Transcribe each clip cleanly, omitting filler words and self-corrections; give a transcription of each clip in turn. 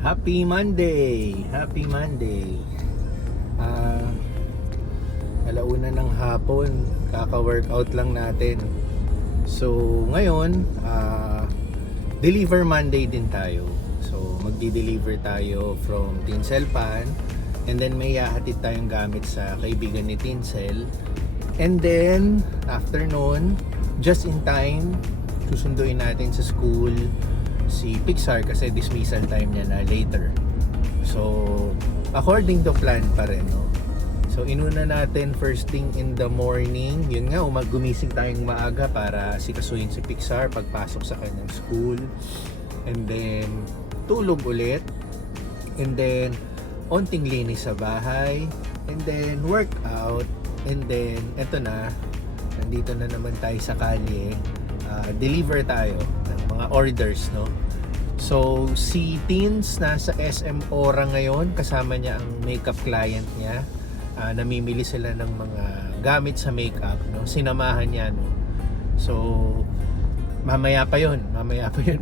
Happy Monday! Happy Monday! Alauna ng hapon, kaka-workout lang natin. So, ngayon, Deliver Monday din tayo. So, magdi-deliver tayo from Tinselpan. And then, may hahatid tayong gamit sa kaibigan ni Tinsel. And then, after nun, just in time, susunduin natin sa school si Pixar kasi dismissal time niya na later. So, according to plan pa rin, no? So, inuna natin first thing in the morning. Yun nga, gumising tayong maaga para sikasuhin si Pixar pagpasok sa kanyang school. And then, tulog ulit. And then, onting linis sa bahay. And then, workout. And then, eto na, nandito na naman tayo sa kalye. Deliver tayo ng mga orders, no? So, si Teens nasa SM Ora ngayon, kasama niya ang makeup client niya. Namimili sila ng mga gamit sa makeup, no? Sinamahan niya, no? So, mamaya pa yun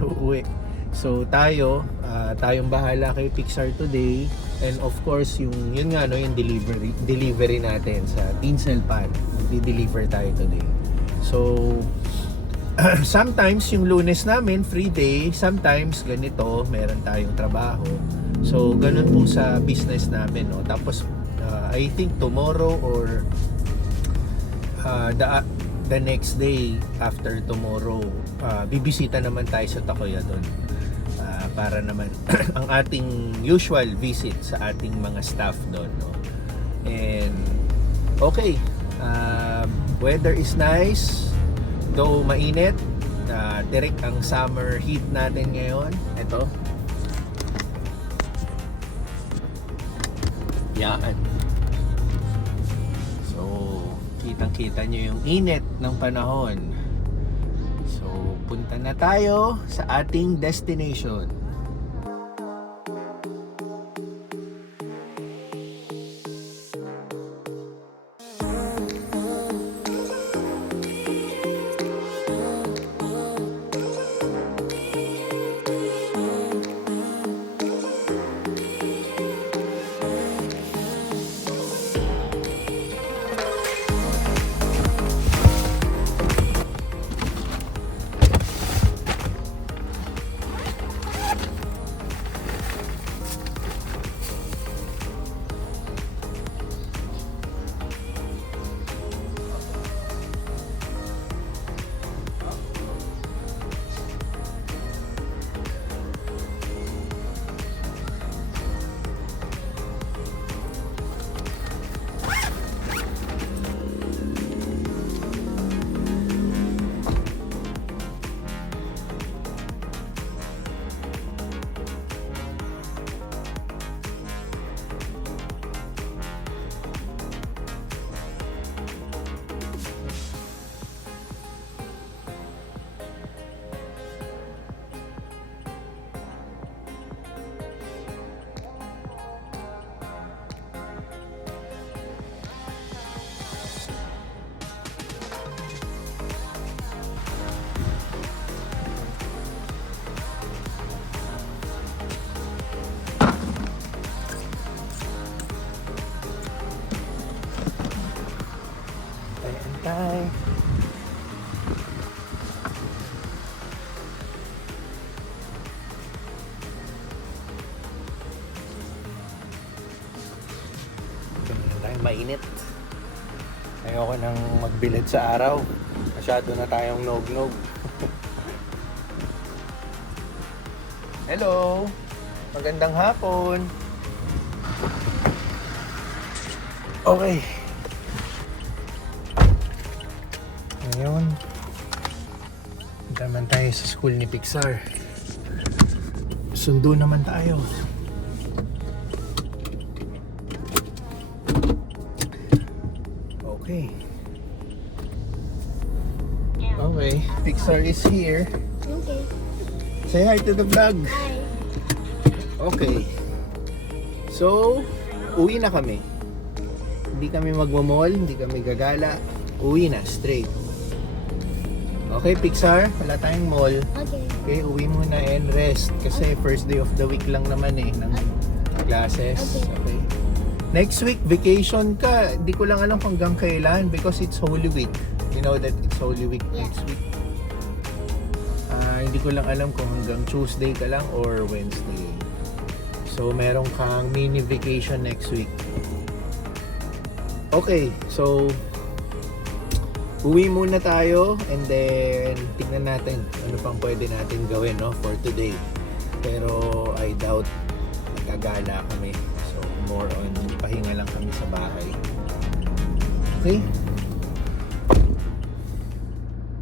uuwi. So, tayong bahala kay Pixar today. And of course, yun nga, no, yung delivery natin sa Tinselpan. Magdi-deliver tayo today. So, sometimes yung Lunes namin free day, sometimes ganito meron tayong trabaho. So ganun po sa business namin, no. Tapos I think tomorrow or the next day after tomorrow, bibisita naman tayo sa Takoya doon. Para naman ang ating usual visit sa ating mga staff doon, no. And okay, weather is nice. Though mainit, direct ang summer heat natin ngayon. Ito. Yan. So, kitang-kita nyo yung init ng panahon. So, punta na tayo sa ating destination. Antay. Mainit. Ayoko nang magbilad sa araw. Masyado na tayong nog-nog. Hello. Magandang hapon. Okay. Ngayon, naman tayo sa school ni Pixar. Sundo naman tayo. Okay. Okay, Pixar is here. Okay. Say hi to the vlog. Hi. Okay. So, uwi na kami. Hindi kami magmamall, hindi kami gagala. Uwi na, straight. Okay, Pixar, wala tayong mall. Okay. Okay, uwi muna and rest. Kasi first day of the week lang naman ng classes. Okay. Next week, vacation ka. Di ko lang alam hanggang kailan because it's Holy Week. You know that it's Holy Week next week. Hindi ko lang alam kung hanggang Tuesday ka lang or Wednesday. So, meron kang mini vacation next week. Okay, so uwi muna tayo and then tingnan natin ano pang pwede natin gawin for today. Pero I doubt magagala kami. So, more on pahinga lang kami sa bahay. Okay?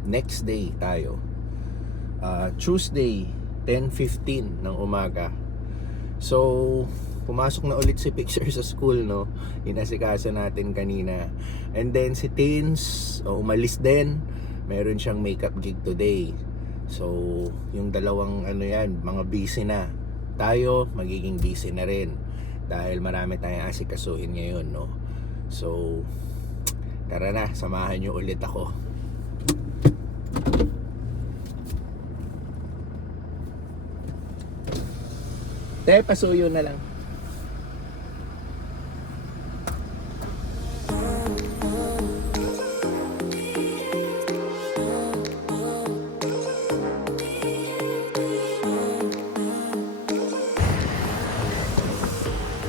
Next day tayo. Tuesday, 10:15 ng umaga. So, pumasok na ulit si Pixar sa school, no? Inasikaso natin kanina. And then si Teens, umalis din. Meron siyang makeup gig today. So, yung dalawang mga busy na. Tayo, magiging busy na rin. Dahil marami tayong asikasuhin ngayon, no? So, tara na, samahan niyo ulit ako. Te, pasuyo na lang.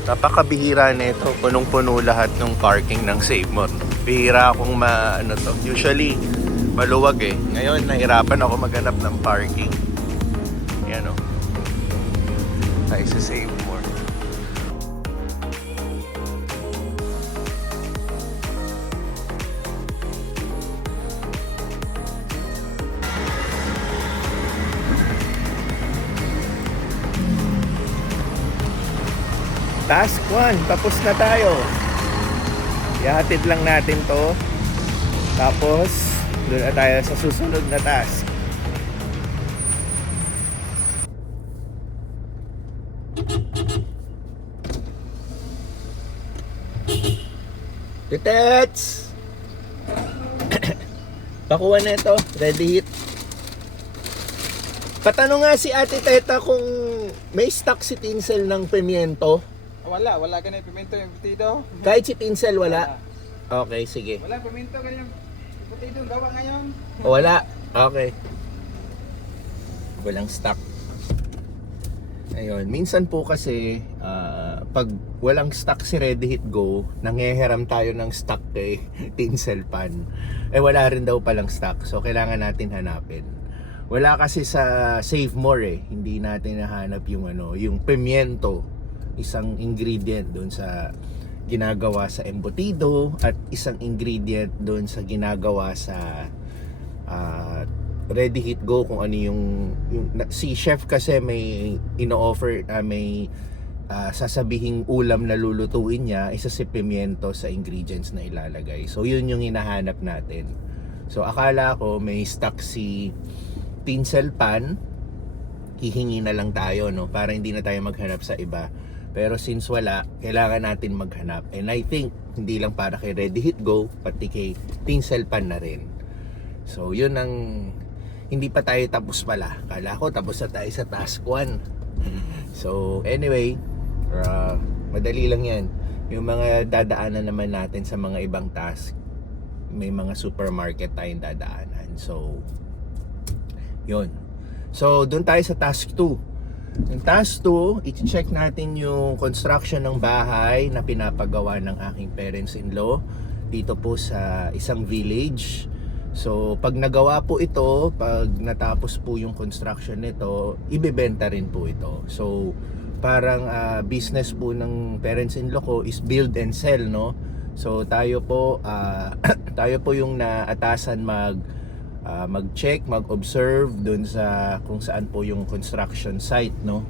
Napakabihira nito, punong-puno lahat ng parking ng SaveMore. Bihira akong usually maluwag Ngayon nahirapan ako maghanap ng parking. Yan tayo sa SaveMore. Task 1, tapos na tayo. Ihatid lang natin to. Tapos, doon na tayo sa susunod na task. Titets! Pakuha na ito. Ready hit. Patanong nga si Ate Teta kung may stock si Tinsel ng pimiento. Wala ka na yung pimento yung butido. Kahit si Tinsel wala? Okay, sige. Wala pimento ka yung butido gawa ngayon. Wala? Okay. Walang stock. Ayun, minsan po kasi pag walang stock si Ready Hit Go, nangeheram tayo ng stock kay Tinsel Pan. Wala rin daw palang stock. So kailangan natin hanapin. Wala kasi sa SaveMore hindi natin nahanap yung pimiento, isang ingredient doon sa ginagawa sa embutido at isang ingredient doon sa ginagawa sa Ready Hit Go kung ano yung si chef kasi may ino-offer may sasabihing ulam na lulutuin niya, isa si pimiento sa ingredients na ilalagay. So yun yung hinahanap natin. So akala ko may stock si Tinsel Pan, hihingi na lang tayo para hindi na tayo maghanap sa iba. Pero since wala, kailangan natin maghanap. And I think hindi lang para kay Ready Hit Go, pati kay Tinsel Pan na rin. So yun ang hindi pa tayo tapos pala. Kala ko tapos na tayo sa task 1. So anyway, madali lang yan. Yung mga dadaanan naman natin sa mga ibang task, may mga supermarket tayong dadaanan. So yun. So doon tayo sa task 2. Yung task 2, i-check natin yung construction ng bahay na pinapagawa ng aking parents-in-law dito po sa isang village. So pag nagawa po ito, pag natapos po yung construction nito, ibebenta rin po ito. So parang business po ng parents-in-law ko is build and sell, no? So tayo po yung naatasan mag-check, mag-observe doon sa kung saan po yung construction site, no?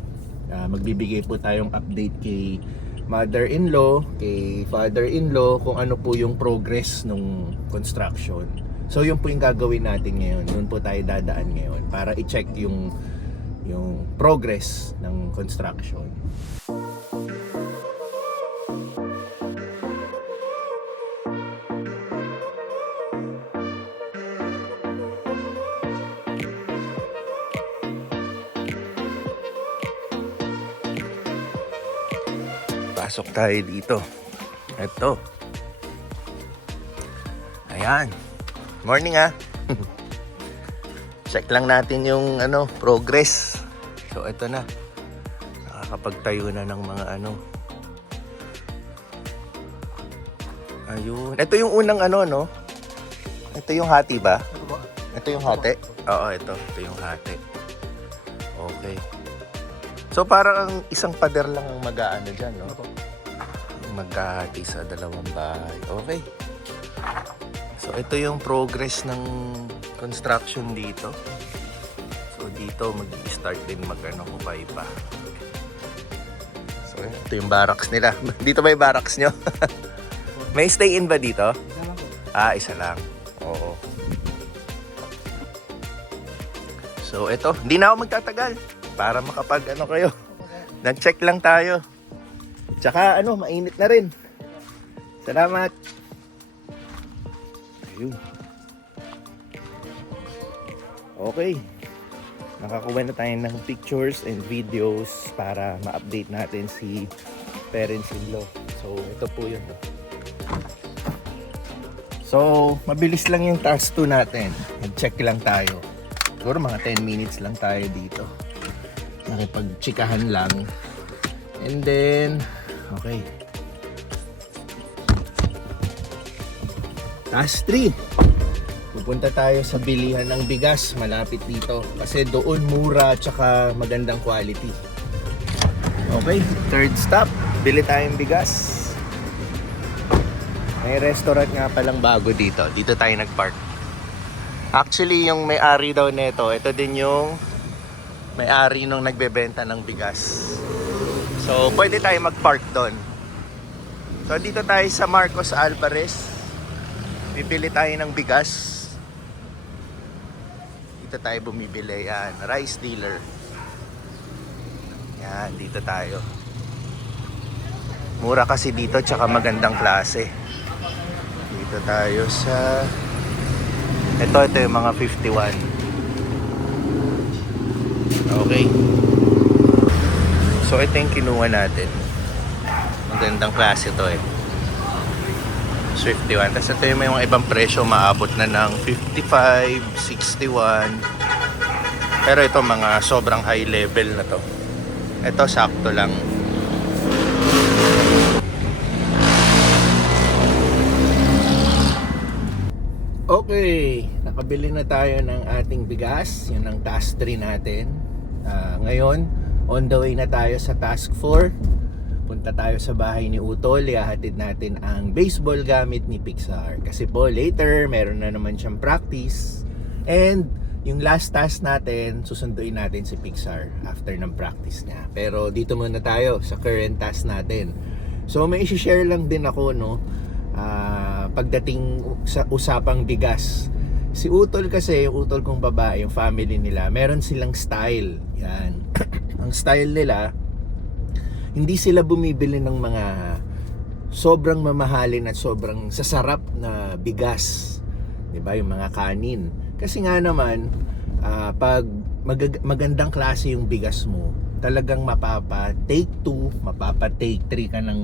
Magbibigay po tayong update kay mother-in-law, kay father-in-law kung ano po yung progress ng construction. So yun po yung gagawin natin ngayon. Doon po tayo dadaan ngayon para i-check yung progress ng construction. Pasok tayo dito. Ito. Ayan. Morning ah. Check lang natin yung progress. So ito na. Nakakapagtayo na ng mga Ayun. Ito yung unang no? Ito yung hati ba? Ito yung hati? Oo, ito. Ito yung hati. Okay. So parang isang pader lang ang mag-aano dyan, no? Magkahati sa dalawang bahay. Okay. So ito yung progress ng construction dito. So dito mag-i-start din hukay pa. So ito yung barracks nila. Dito ba yung barracks nyo? May stay-in ba dito? Isa lang po. Isa lang. Oo. So ito, hindi na ako magtatagal para makapag kayo. Nag-check lang tayo. Tsaka mainit na rin. Salamat. Ayun. Okay. Nakakuha na tayo ng pictures and videos para ma-update natin si parents-in-law. So ito po yun. So, mabilis lang yung task 2 natin. Mag-check lang tayo. Siguro mga 10 minutes lang tayo dito. Nakipag-chikahan lang. And then, okay. Task 3. Pupunta tayo sa bilihan ng bigas. Malapit dito. Kasi doon mura at saka magandang quality. Okay, third stop. Bili tayong bigas. May restaurant nga palang bago dito. Dito tayo nagpark. Actually, yung may-ari daw nito, ito din yung may-ari nung nagbebenta ng bigas. So, pwede tayo magpark doon. So, dito tayo sa Marcos Alvarez. Bibili tayo ng bigas. Dito tayo bumibili. Yan, rice dealer. Yan, dito tayo. Mura kasi dito, tsaka magandang klase. Dito tayo sa ito yung mga 51. Okay. So ito yung kinuha natin. Magandang klase to 51. Tapos ito yung may mga ibang presyo, maabot na ng 55, 61. Pero ito mga sobrang high level na to. Ito sakto lang. Okay, nakabili na tayo ng ating bigas. Yun ang task 3 natin. Ngayon, on the way na tayo sa task 4. Punta tayo sa bahay ni Utol. Ihahatid natin ang baseball gamit ni Pixar. Kasi po, later, meron na naman siyang practice. And yung last task natin, susunduin natin si Pixar after ng practice niya. Pero dito muna tayo sa current task natin. So, may isi-share lang din ako, no? Pagdating sa usapang bigas, si Utol kasi, yung Utol kong babae, yung family nila, meron silang style. Yan. Ang style nila, hindi sila bumibili ng mga sobrang mamahalin at sobrang sasarap na bigas. 'Di ba? Yung mga kanin. Kasi nga naman, pag magandang klase yung bigas mo, talagang mapapa take 2, mapapa take 3 ka ng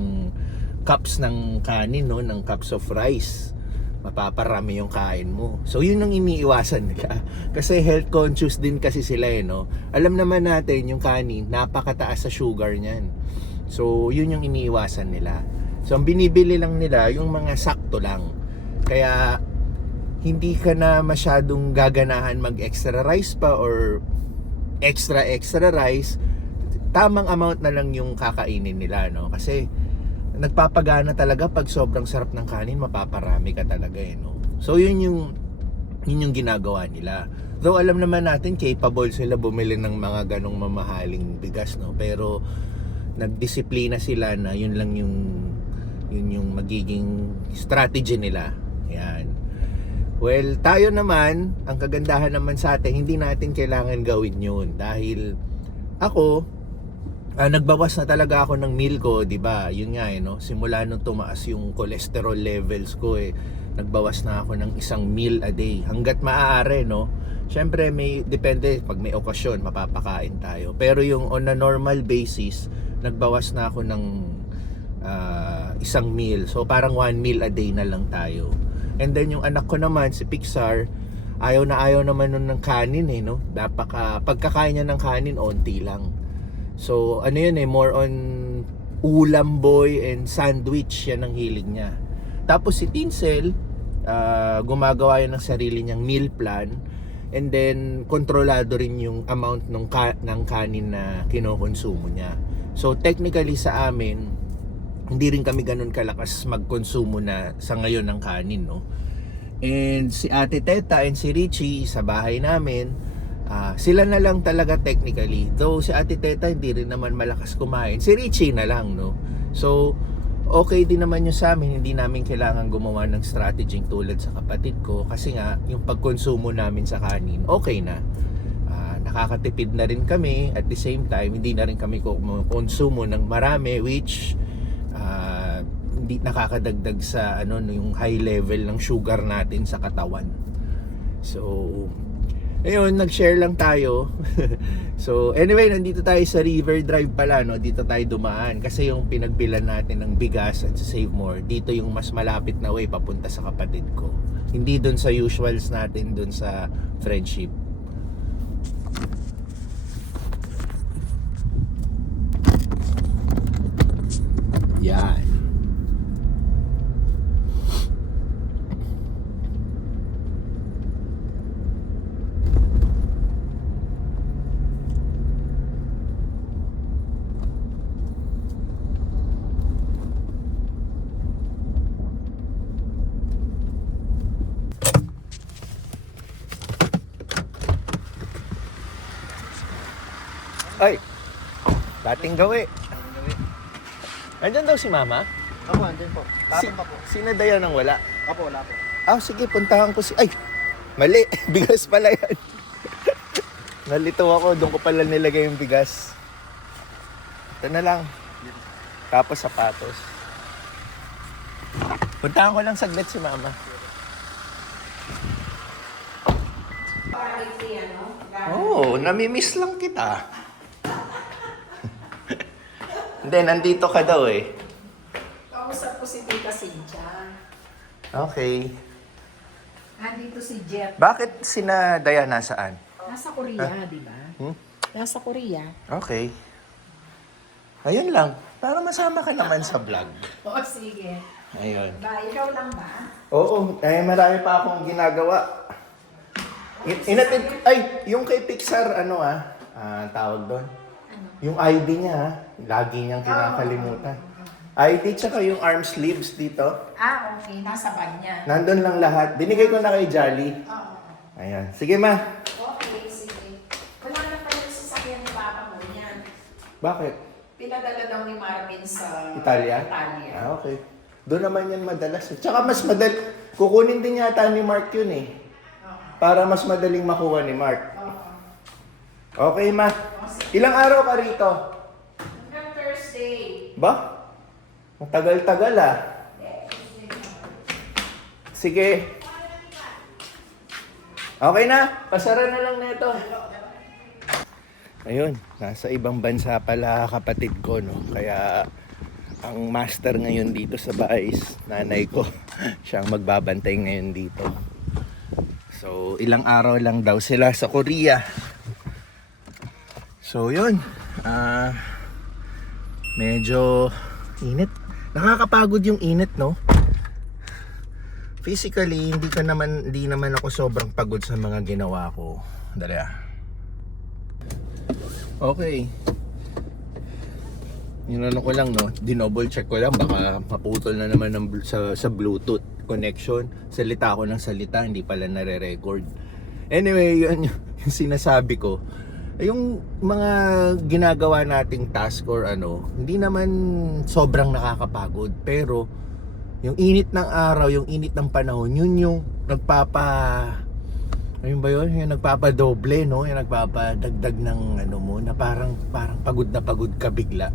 cups ng kanin, no, ng cups of rice. Mapaparami yung kain mo. So yun ang iniiwasan nila. Kasi health conscious din kasi sila no. Alam naman natin yung kanin, napakataas sa sugar niyan. So yun yung iniiwasan nila. So ang binibili lang nila yung mga sakto lang. Kaya hindi ka na masyadong gaganahan mag-extra rice pa or extra rice. Tamang amount na lang yung kakainin nila, no? Kasi nagpapagana talaga pag sobrang sarap ng kanin, mapaparami ka talaga no. So yun yung ginagawa nila. Though alam naman natin capable sila bumili ng mga ganong mamahaling bigas, no. Pero nagdisiplina sila na yun yung magiging strategy nila. Yan. Well, tayo naman, ang kagandahan naman sa atin, hindi natin kailangan gawin yun dahil ako nagbawas na talaga ako ng meal ko, 'di ba? Yun nga no, simula nung tumaas yung cholesterol levels ko nagbawas na ako ng isang meal a day hangga't maaari, no. Syempre may depende pag may okasyon mapapakain tayo. Pero yung on a normal basis, nagbawas na ako ng isang meal. So parang 1 meal a day na lang tayo. And then yung anak ko naman, si Pixar, ayaw naman nun ng kanin no. Pagkakain niya ng kanin, onti lang. So ano yun more on ulam boy and sandwich, yan ang hilig niya. Tapos si Tinsel, gumagawa yan ng sarili niyang meal plan. And then kontrolado rin yung amount ng kanin na kinokonsumo niya. So technically sa amin, hindi rin kami ganun kalakas magkonsumo na sa ngayon ng kanin, no? And si Ate Teta and si Richie sa bahay namin, sila na lang talaga technically. Though si Ate Teta hindi rin naman malakas kumain, si Richie na lang, no? So okay din naman yun sa amin, hindi namin kailangan gumawa ng strategy tulad sa kapatid ko, kasi nga yung pagkonsumo namin sa kanin okay na. Nakakatipid na rin kami, at the same time hindi na rin kami konsumo ng marami, which hindi nakakadagdag sa yung high level ng sugar natin sa katawan. So ayun, nag-share lang tayo. So anyway, nandito tayo sa River Drive pala, no? Dito tayo dumaan kasi yung pinagbilan natin ng bigas at sa Save More, dito yung mas malapit na way papunta sa kapatid ko, hindi dun sa usuals natin dun sa Friendship. Yan. Ay, dating gawi. Andyan daw si Mama? Ako, andyan po. Tapon pa po. Sinadayan ng wala. Opo, wala po. Sige, puntahan ko si... Ay, mali. Bigas pala yan. Nalito ako. Doon ko pala nilagay yung bigas. Ito na lang. Tapos sapatos. Puntahan ko lang saglit si Mama. Namimiss lang kita. Hindi, nandito ka daw eh. Kausap ko si Tita Cynthia. Okay. Nandito si Jet. Bakit sina Diana saan? Nasa Korea, di ba? Nasa Korea. Okay. Ayun lang. Para masama ka naman sa vlog. Oo, sige. Ayun. Ba, ikaw lang ba? Oo, marami pa akong ginagawa. Yung kay Pixar, tawag doon? Ano? Yung ID niya, lagi niyang kinakalimutan. ID tsaka yung arm sleeves dito. Okay. Nasa bag niya. Nandun lang lahat. Binigay ko na kay Jolly. Oo. Ayan. Sige ma. Okay, sige. Wala na pa yung sasakyan ni Papa mo niyan. Bakit? Pinadala daw ni Marvin sa Italia? Italia. Okay. Doon naman yan madalas. Tsaka mas madali. Kukunin din yata ni Mark yun eh. Oo. Para mas madaling makuha ni Mark. Oo. Okay ma. Ilang araw ka rito? Hanggang Thursday. Ba? Matagal-tagal ah. Sige. Okay na. Pasara na lang nito. Ayun. Nasa ibang bansa pala kapatid ko, no? Kaya ang master ngayon dito sa bahay is nanay ko. Siya ang magbabantay ngayon dito. So, ilang araw lang daw sila sa Korea. So, yun. Medyo init. Nakakapagod yung init, no? Physically, hindi naman ako sobrang pagod sa mga ginawa ko. Dali ah. Okay. Yun ko lang, no? Dinoble check ko lang. Baka maputol na naman sa Bluetooth connection. Salita ako ng salita, hindi pala nare-record. Anyway, yun yung sinasabi ko. Yung mga ginagawa nating task or hindi naman sobrang nakakapagod. Pero, yung init ng araw, yung init ng panahon, yun yung ayun ba yun? Yung nagpapadoble, no? Yung nagpapadagdag ng mo, na parang pagod ka bigla.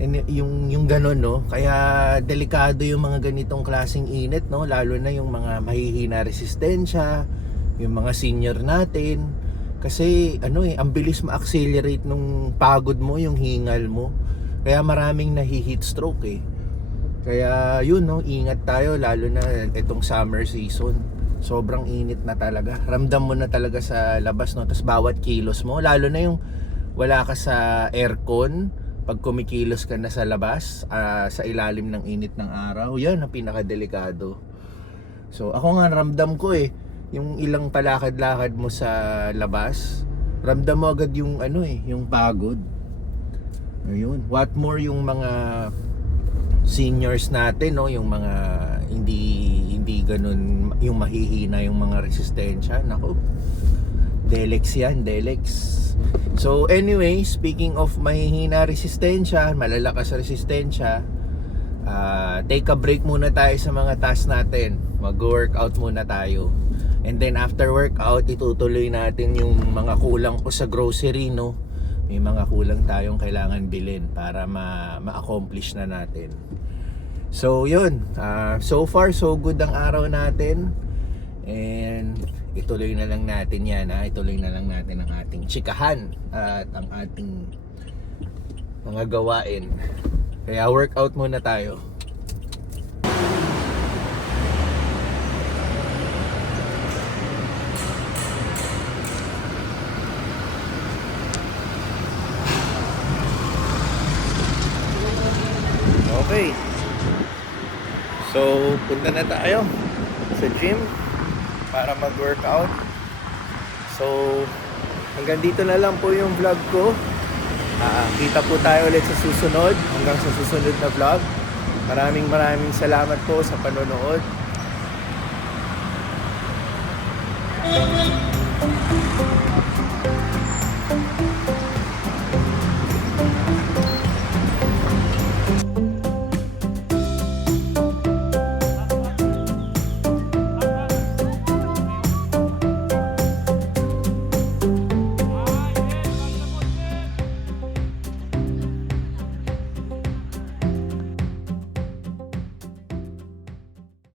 And yung ganun, no? Kaya delikado yung mga ganitong klaseng init, no? Lalo na yung mga mahihina resistensya, yung mga senior natin. Kasi ang bilis ma-accelerate nung pagod mo, yung hingal mo. Kaya maraming nahi-heat stroke eh. Kaya yun no, ingat tayo lalo na itong summer season. Sobrang init na talaga. Ramdam mo na talaga sa labas no. Tapos bawat kilos mo, lalo na yung wala ka sa aircon, pag kumikilos ka na sa labas, sa ilalim ng init ng araw, yan ang pinakadelikado. So ako nga ramdam ko eh, yung ilang palakad-lakad mo sa labas, ramdam mo agad yung yung pagod. Ayun, what more yung mga seniors natin no, yung mga hindi ganun yung mahihina yung mga resistensya. Nako, Delex yan, Delex. So anyway, speaking of mahihina resistensya, malalakas resistensya, take a break muna tayo sa mga task natin. Mag-workout muna tayo. And then after workout, itutuloy natin yung mga kulang ko sa grocery no. May mga kulang tayong kailangan bilhin para ma-accomplish na natin. So yun, so far so good ang araw natin. And ituloy na lang natin yan, ituloy na lang natin ang ating chikahan at ang ating mga gawain. Kaya workout muna tayo. Okay. So, punta na tayo sa gym para mag-workout. So, hanggang dito na lang po yung vlog ko. Kita po tayo ulit sa susunod, hanggang sa susunod na vlog. Maraming salamat po sa panonood.